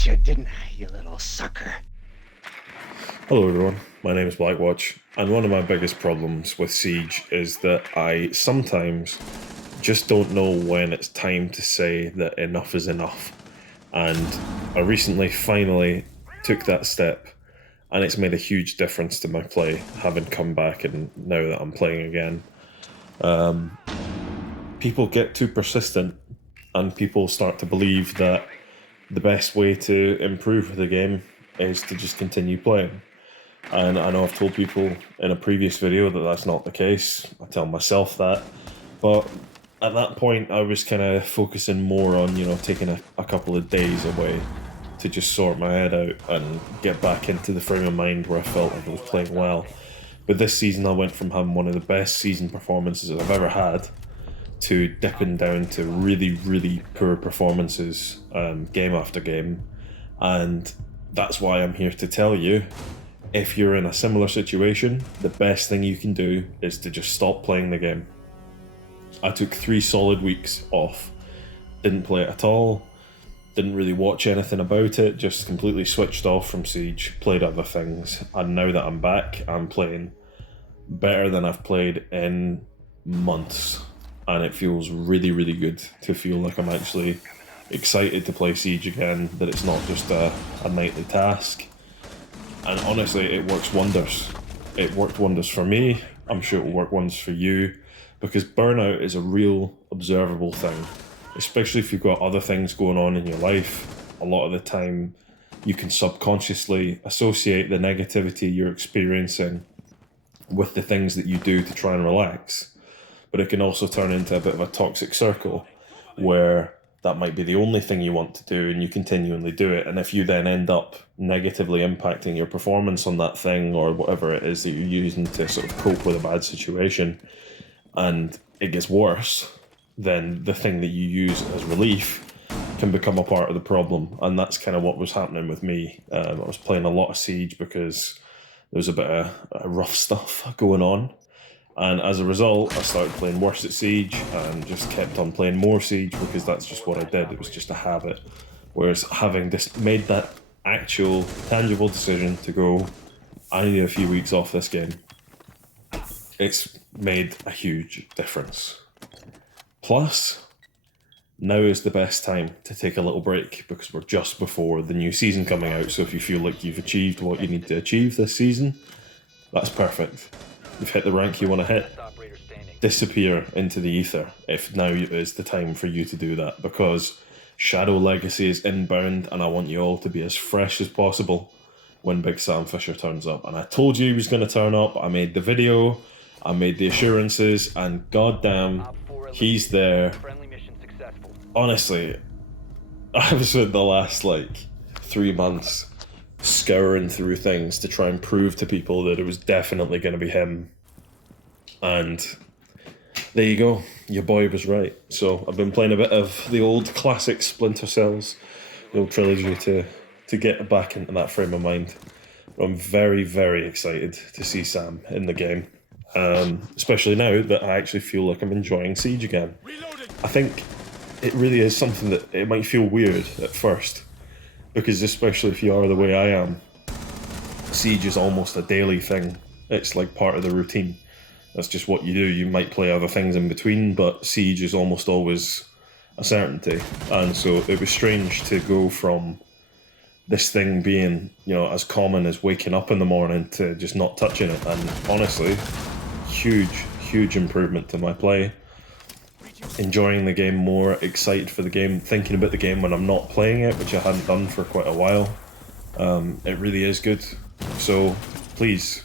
got you, didn't I, you little sucker? Hello everyone, my name is Blackwatch, and one of my biggest problems with Siege is that I sometimes just don't know when it's time to say that enough is enough. And I recently finally took that step, and it's made a huge difference to my play, having come back and now that I'm playing again. People get too persistent, and people start to believe that the best way to improve the game is to just continue playing. And I know I've told people in a previous video that that's not the case. I tell myself that. But at that point, I was kind of focusing more on, taking a couple of days away to just sort my head out and get back into the frame of mind where I felt like I was playing well. But this season, I went from having one of the best season performances I've ever had to dipping down to really, really poor performances game after game. And that's why I'm here to tell you, if you're in a similar situation, the best thing you can do is to just stop playing the game. I took 3 solid weeks off, didn't play it at all, didn't really watch anything about it, just completely switched off from Siege, played other things, and now that I'm back, I'm playing better than I've played in months, and it feels really, really good to feel like I'm actually excited to play Siege again, that it's not just a nightly task. And honestly, it works wonders. It worked wonders for me. I'm sure it will work wonders for you, because burnout is a real observable thing, especially if you've got other things going on in your life. A lot of the time, you can subconsciously associate the negativity you're experiencing with the things that you do to try and relax. But it can also turn into a bit of a toxic circle where that might be the only thing you want to do and you continually do it. And if you then end up negatively impacting your performance on that thing or whatever it is that you're using to sort of cope with a bad situation, and it gets worse, then the thing that you use as relief can become a part of the problem. And that's kind of what was happening with me. I was playing a lot of Siege because there was a bit of rough stuff going on. And as a result, I started playing worse at Siege and just kept on playing more Siege because that's just what I did. It was just a habit. Whereas having made that actual, tangible decision to go, I need a few weeks off this game, it's made a huge difference. Plus, now is the best time to take a little break because we're just before the new season coming out. So if you feel like you've achieved what you need to achieve this season, that's perfect. You've hit the rank you want to hit. Disappear into the ether if now is the time for you to do that, because Shadow Legacy is inbound and I want you all to be as fresh as possible when Big Sam Fisher turns up. And I told you he was going to turn up. I made the video, I made the assurances, and goddamn, he's there. Honestly, I've spent the last 3 months scouring through things to try and prove to people that it was definitely going to be him. And there you go, your boy was right. So I've been playing a bit of the old classic Splinter Cells, the old trilogy, to get back into that frame of mind. But I'm very, very excited to see Sam in the game, especially now that I actually feel like I'm enjoying Siege again. I think it really is something that it might feel weird at first, because especially if you are the way I am, Siege is almost a daily thing. It's like part of the routine. That's just what you do. You might play other things in between, but Siege is almost always a certainty. And so it was strange to go from this thing being, as common as waking up in the morning to just not touching it. And honestly, huge, huge improvement to my play. Enjoying the game more, excited for the game, thinking about the game when I'm not playing it, which I hadn't done for quite a while. It really is good. So please,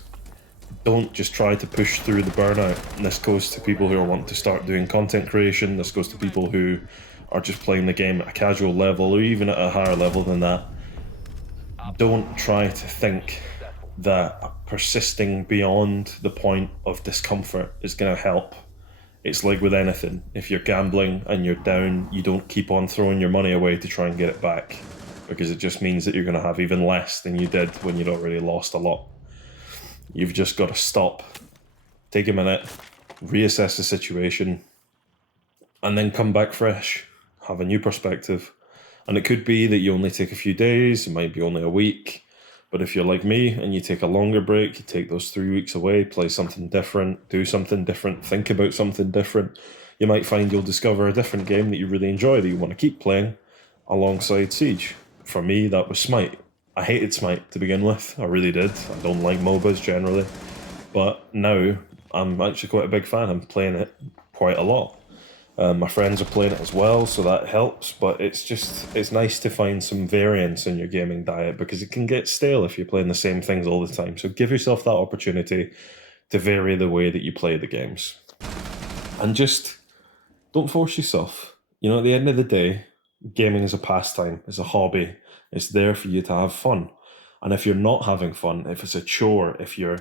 don't just try to push through the burnout. And this goes to people who are wanting to start doing content creation. This goes to people who are just playing the game at a casual level or even at a higher level than that. Don't try to think that persisting beyond the point of discomfort is going to help. It's like with anything. If you're gambling and you're down, you don't keep on throwing your money away to try and get it back, because it just means that you're going to have even less than you did when you'd already lost a lot. You've just got to stop, take a minute, reassess the situation, and then come back fresh, have a new perspective, And it could be that you only take a few days, it might be only a week. But if you're like me and you take a longer break, you take those 3 weeks away, play something different, do something different, think about something different, you might find you'll discover a different game that you really enjoy, that you want to keep playing alongside Siege. For me, that was Smite. I hated Smite to begin with, I really did. I don't like MOBAs generally. But now, I'm actually quite a big fan. I'm playing it quite a lot. My friends are playing it as well, so that helps. But it's nice to find some variance in your gaming diet because it can get stale if you're playing the same things all the time. So give yourself that opportunity to vary the way that you play the games. And just don't force yourself. You know, at the end of the day, gaming is a pastime, it's a hobby. It's there for you to have fun. And if you're not having fun, if it's a chore, if you're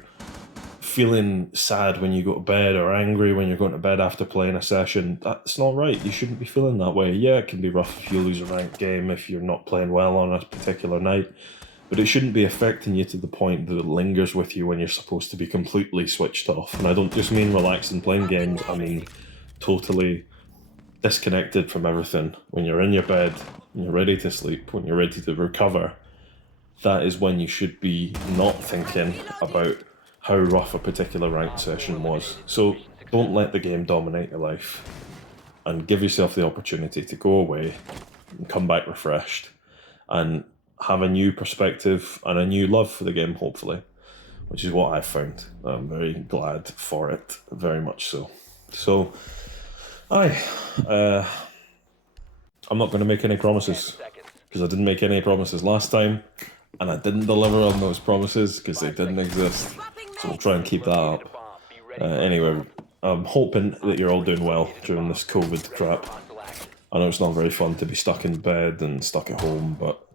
feeling sad when you go to bed or angry when you're going to bed after playing a session, that's not right. You shouldn't be feeling that way. Yeah, it can be rough if you lose a ranked game, if you're not playing well on a particular night, but it shouldn't be affecting you to the point that it lingers with you when you're supposed to be completely switched off. And I don't just mean relaxing playing games, I mean totally disconnected from everything. When you're in your bed, when you're ready to sleep, when you're ready to recover, that is when you should be not thinking about how rough a particular ranked session was. So don't let the game dominate your life and give yourself the opportunity to go away and come back refreshed and have a new perspective and a new love for the game, hopefully, which is what I've found. I'm very glad for it, very much so. So, I'm not going to make any promises because I didn't make any promises last time and I didn't deliver on those promises because they didn't exist. So we'll try and keep that up. Anyway, I'm hoping that you're all doing well during this COVID crap. I know it's not very fun to be stuck in bed and stuck at home, but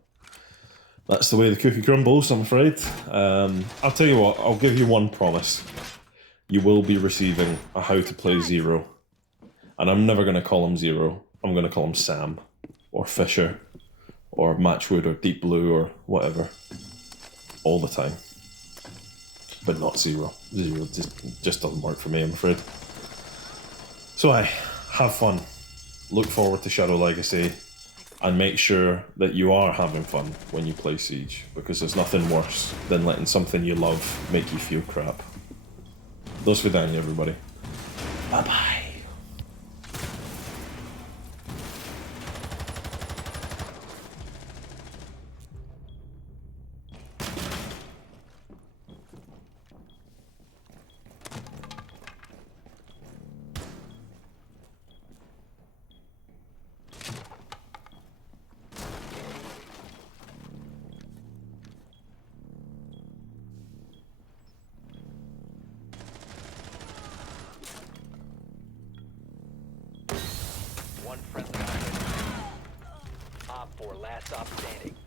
that's the way the cookie crumbles, I'm afraid. I'll tell you what, I'll give you one promise. You will be receiving a How to Play Zero. And I'm never going to call him Zero. I'm going to call him Sam, or Fisher, or Matchwood, or Deep Blue, or whatever. All the time. But not Zero. Zero just doesn't work for me, I'm afraid. So have fun. Look forward to Shadow Legacy. And make sure that you are having fun when you play Siege. Because there's nothing worse than letting something you love make you feel crap. Do svidaniya, everybody. Bye-bye. One friendly. Op 4, last stop standing.